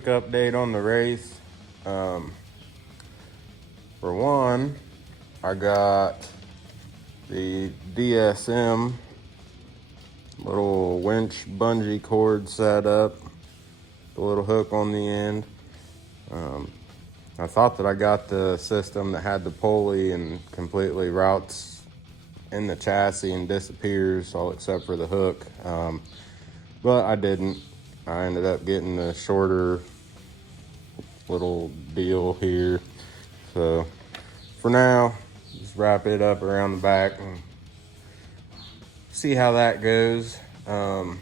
quick update on the Wraith. For one, I got the DSM little winch bungee cord set up, the little hook on the end. I thought that I got the system that had the pulley and completely routes in the chassis and disappears, all except for the hook. But I didn't. I ended up getting the shorter little deal here. So for now, just wrap it up around the back and see how that goes. The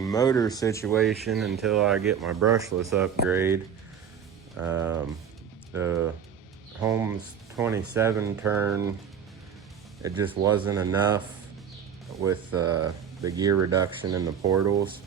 motor situation, until I get my brushless upgrade, the Holmes 27 turn, it just wasn't enough with the gear reduction in the portals.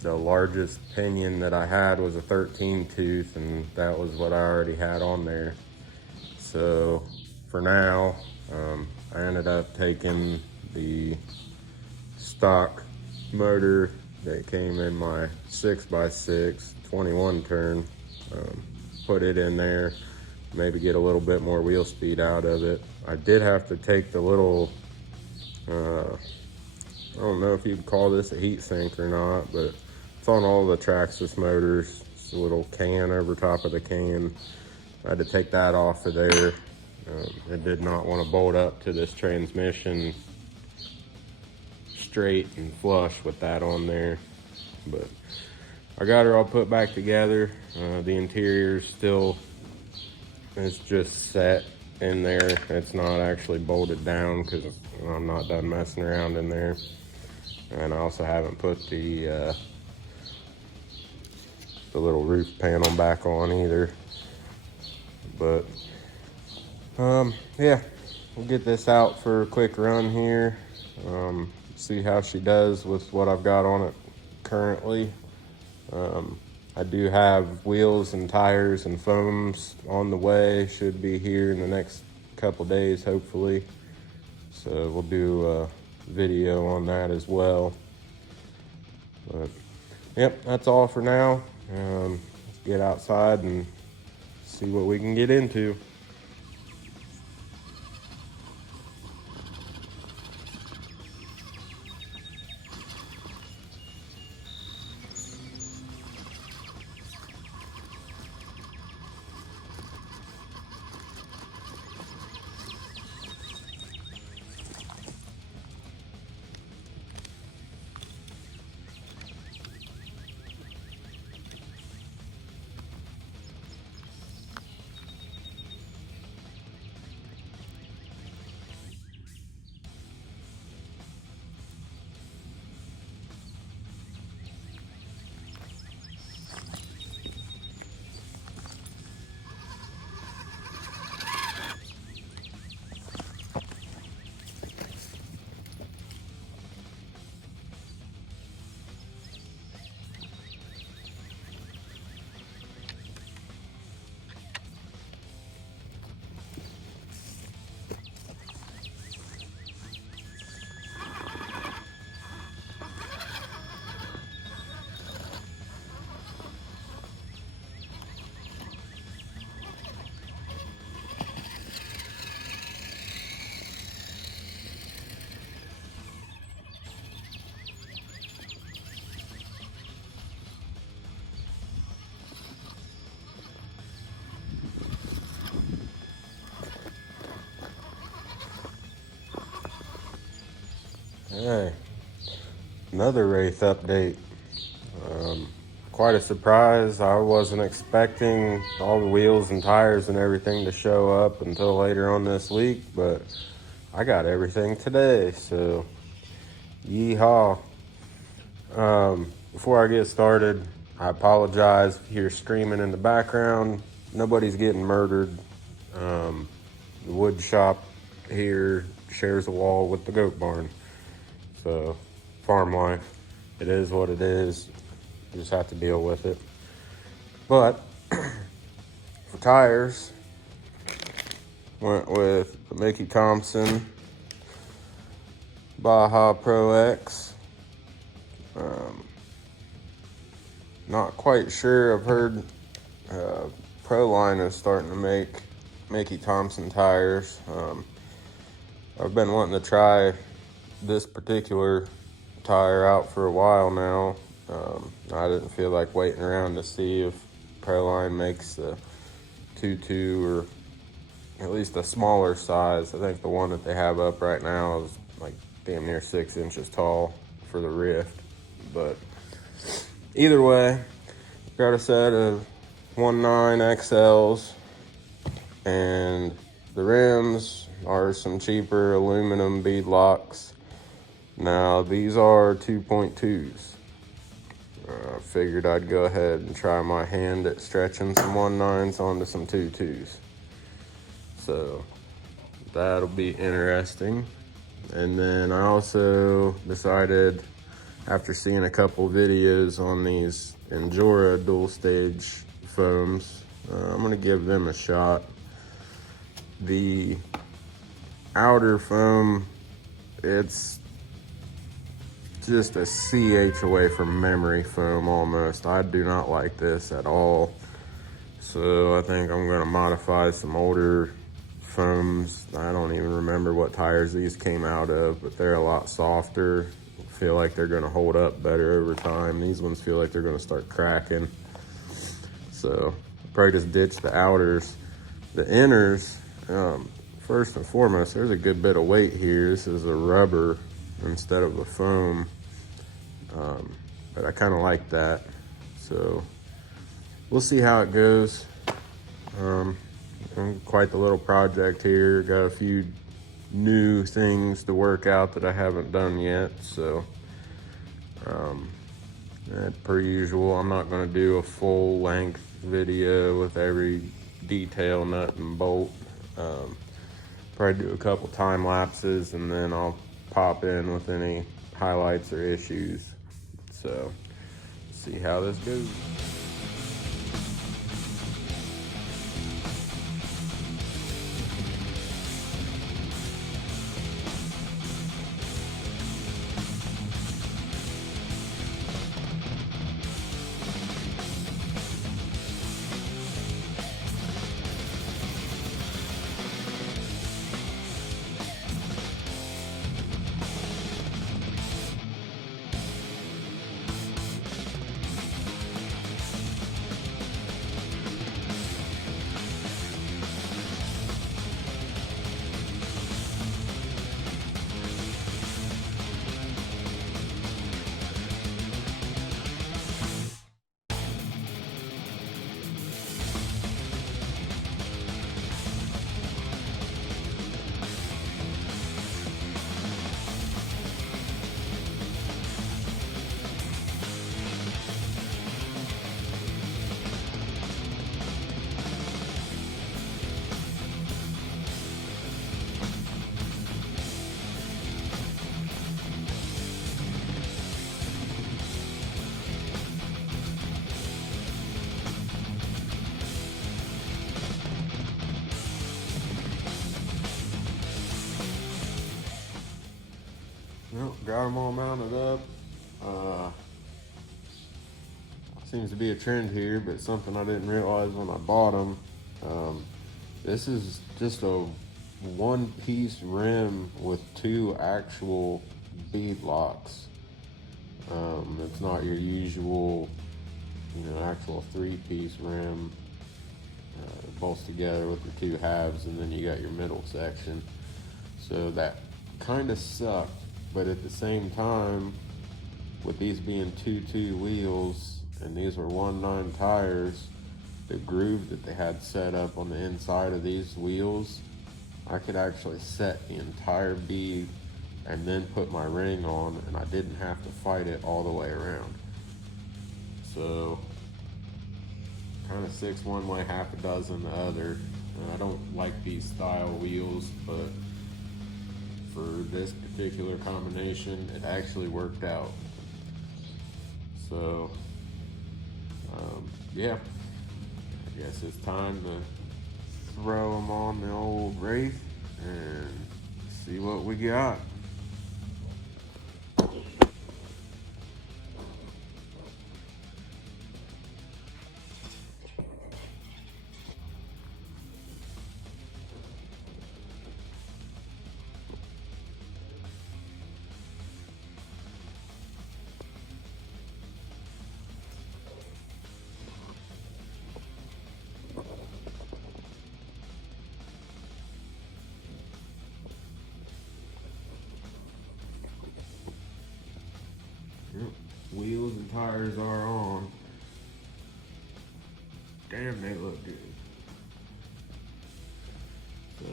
The largest pinion that I had was a 13 tooth, and that was what I already had on there. So for now, I ended up taking the stock motor that came in my 6x6 21 turn, put it in there, maybe get a little bit more wheel speed out of it. I did have to take the little, I don't know if you'd call this a heat sink or not, but it's on all the Traxxas motors. It's a little can over top of the can. I had to take that off of there. It did not want to bolt up to this transmission straight and flush with that on there, but I got her all put back together. The interior still is just set in there. It's not actually bolted down because I'm not done messing around in there. And I also haven't put the little roof panel back on either. But yeah, we'll get this out for a quick run here. See how she does with what I've got on it currently. I do have wheels and tires and foams on the way. Should be here in the next couple days, hopefully. So we'll do a video on that as well. But yep, that's all for now. Let's get outside and see what we can get into. Hey, another Wraith update. Quite a surprise. I wasn't expecting all the wheels and tires and everything to show up until later on this week, but I got everything today, so yeehaw. Before I get started, I apologize if you hear screaming in the background. Nobody's getting murdered. The wood shop here shares a wall with the goat barn. So, farm life, it is what it is. You just have to deal with it. But for tires, went with the Mickey Thompson Baja Pro X. Not quite sure. I've heard Proline is starting to make Mickey Thompson tires. I've been wanting to try this particular tire out for a while now. I didn't feel like waiting around to see if Proline makes the 2.2 or at least a smaller size. I think the one that they have up right now is like damn near 6 inches tall for the Rift. But either way, got a set of 1.9 XLs, and the rims are some cheaper aluminum bead locks. Now these are 2.2s. Figured I'd go ahead and try my hand at stretching some 1.9s onto some 2.2s. So that'll be interesting. And then I also decided, after seeing a couple videos on these Endura dual stage foams, I'm gonna give them a shot. The outer foam, it's just a CH away from memory foam almost. I do not like this at all. So I think I'm gonna modify some older foams. I don't even remember what tires these came out of, but they're a lot softer. I feel like they're gonna hold up better over time. These ones feel like they're gonna start cracking. So probably just ditch the outers. The inners, first and foremost, there's a good bit of weight here. This is a rubber instead of a foam. But I kind of like that. So we'll see how it goes. Quite the little project here. Got a few new things to work out that I haven't done yet. So per usual, I'm not going to do a full length video with every detail, nut and bolt. Probably do a couple time lapses, and then I'll pop in with any highlights or issues. So see how this goes. Well, got them all mounted up. Seems to be a trend here, but something I didn't realize when I bought them. This is just a one-piece rim with 2 actual bead locks. It's not your usual, actual 3-piece rim. It bolts together with the 2 halves, and then you got your middle section. So that kind of sucked. But at the same time, with these being 2.2 wheels and these were 1.9 tires, the groove that they had set up on the inside of these wheels, I could actually set the entire bead and then put my ring on, and I didn't have to fight it all the way around. So kind of 6 one way, half a dozen the other. And I don't like these style wheels, but for this particular combination, it actually worked out. So yeah, I guess it's time to throw them on the old Wraith and see what we got. tires are on. Damn, they look good. So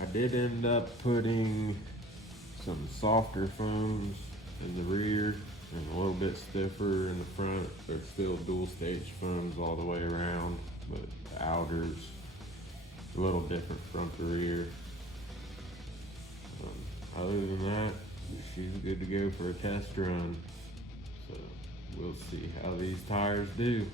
I did end up putting some softer foams in the rear and a little bit stiffer in the front. They're still dual stage foams all the way around, but the outer's a little different front to rear. Other than that, she's good to go for a test run. So we'll see how these tires do.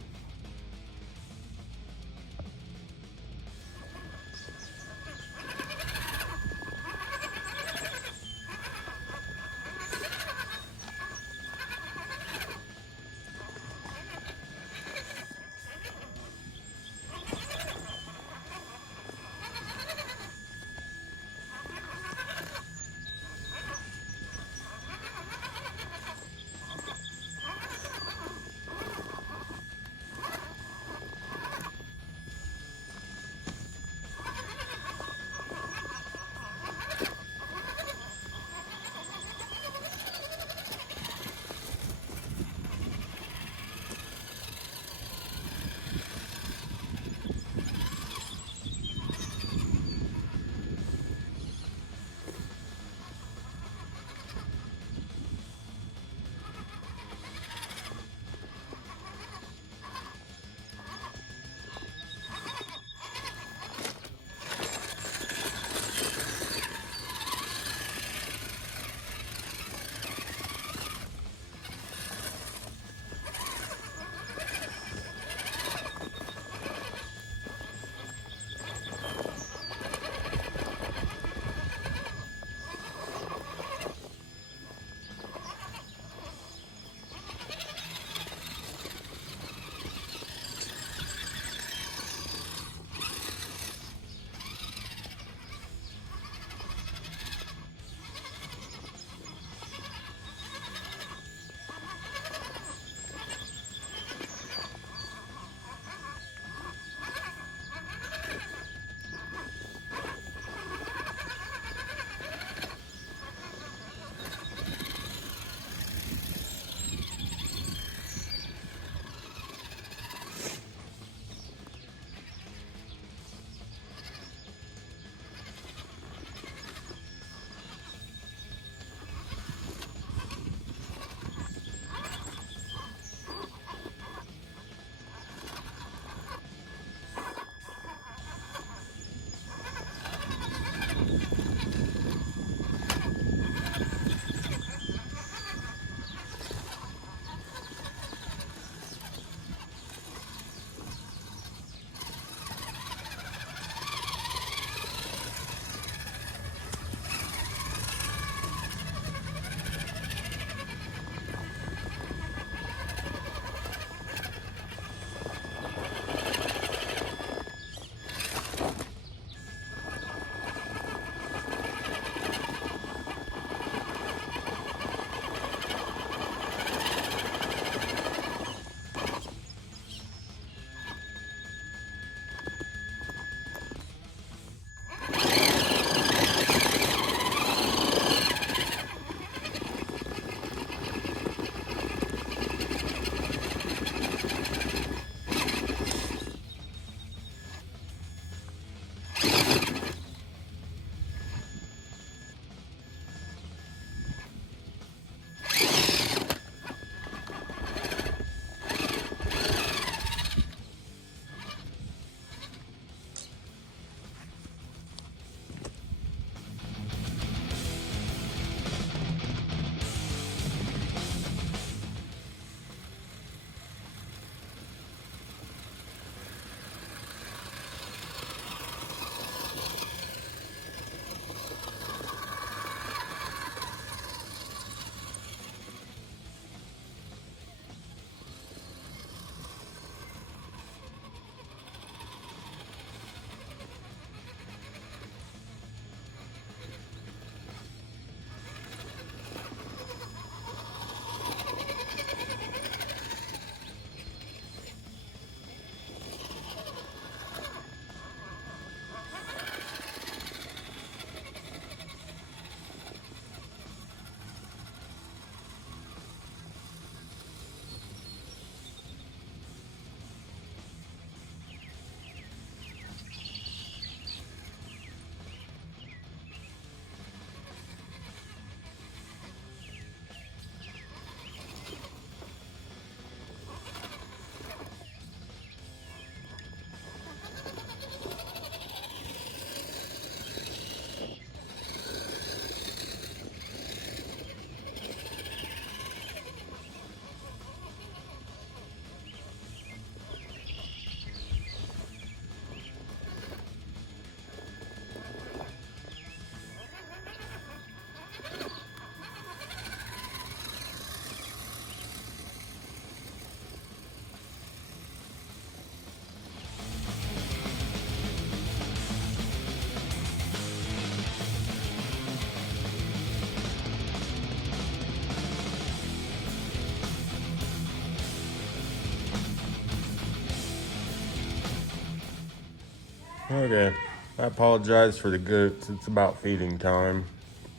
Okay, I apologize for the goats. It's about feeding time,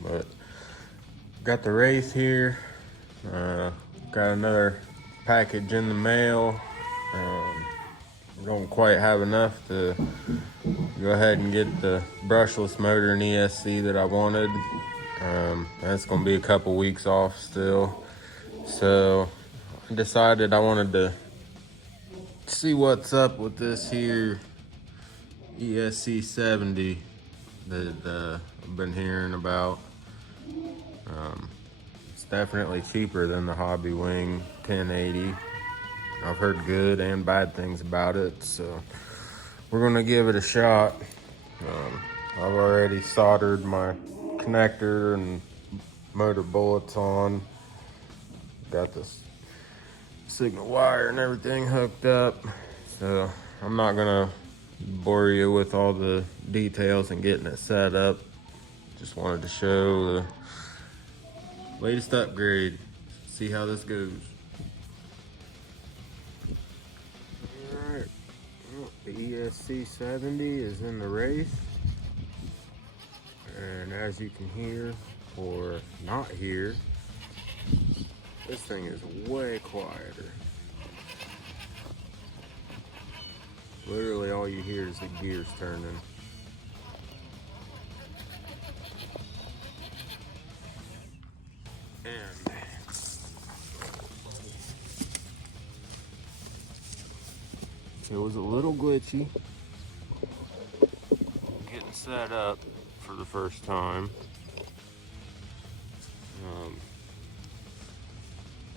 but got the Wraith here. Got another package in the mail. Don't quite have enough to go ahead and get the brushless motor and ESC that I wanted. That's gonna be a couple weeks off still. So I decided I wanted to see what's up with this here ESC 70 that I've been hearing about. It's definitely cheaper than the Hobby Wing 1080. I've heard good and bad things about it, so we're gonna give it a shot. I've already soldered my connector and motor bullets on. Got this signal wire and everything hooked up, so I'm not gonna bore you with all the details and getting it set up. Just wanted to show the latest upgrade. See how this goes. Alright, well, the ESC 70 is in the Wraith, and as you can hear or not hear, this thing is way quieter. Literally all you hear is the gears turning. And it was a little glitchy getting set up for the first time.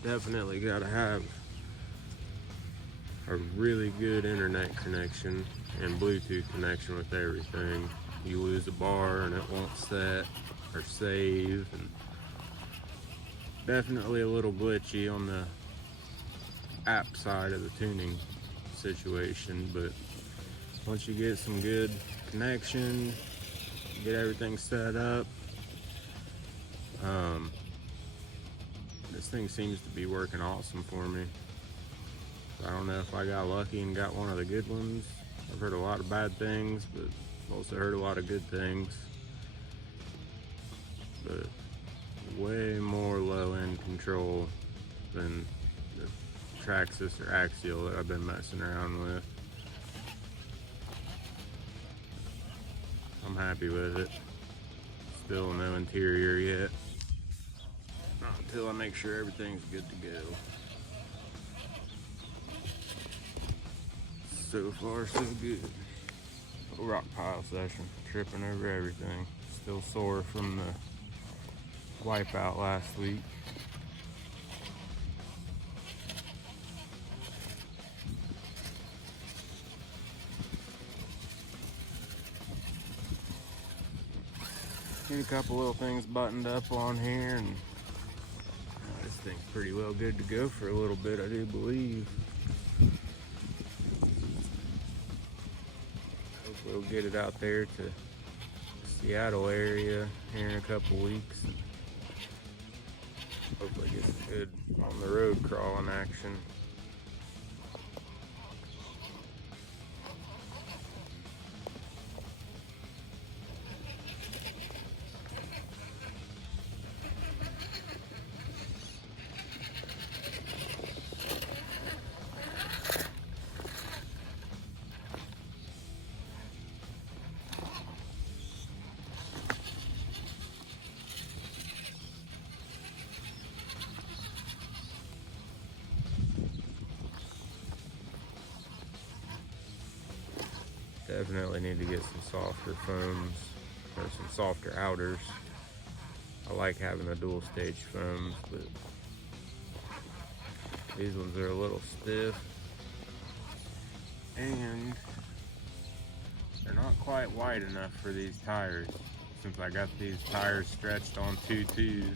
Definitely got to have a really good internet connection and Bluetooth connection with everything. You lose a bar and it won't set or save, and definitely a little glitchy on the app side of the tuning situation, but once you get some good connection, get everything set up, this thing seems to be working awesome for me. I don't know if I got lucky and got one of the good ones. I've heard a lot of bad things, but I've also heard a lot of good things. But way more low-end control than the Traxxas or Axial that I've been messing around with. I'm happy with it. Still no interior yet. Not until I make sure everything's good to go. So far, so good. Rock pile session, tripping over everything. Still sore from the wipeout last week. Get a couple little things buttoned up on here, and this thing's pretty well good to go for a little bit, I do believe. Hopefully we'll get it out there to the Seattle area here in a couple weeks. Hopefully get some good on the road crawling action. Definitely need to get some softer foams or some softer outers. I like having the dual stage foams, but these ones are a little stiff and they're not quite wide enough for these tires. Since I got these tires stretched on 2.2s,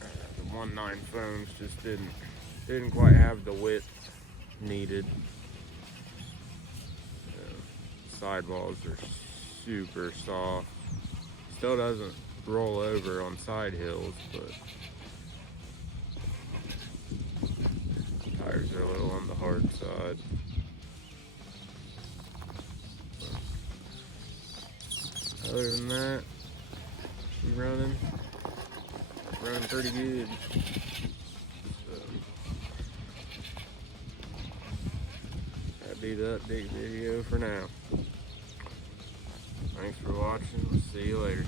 the 1.9 foams just didn't quite have the width needed. Sidewalls are super soft. Still doesn't roll over on side hills, but tires are a little on the hard side. Other than that, she's running pretty good. So, that'd be the update video for now. Thanks for watching. We'll see you later.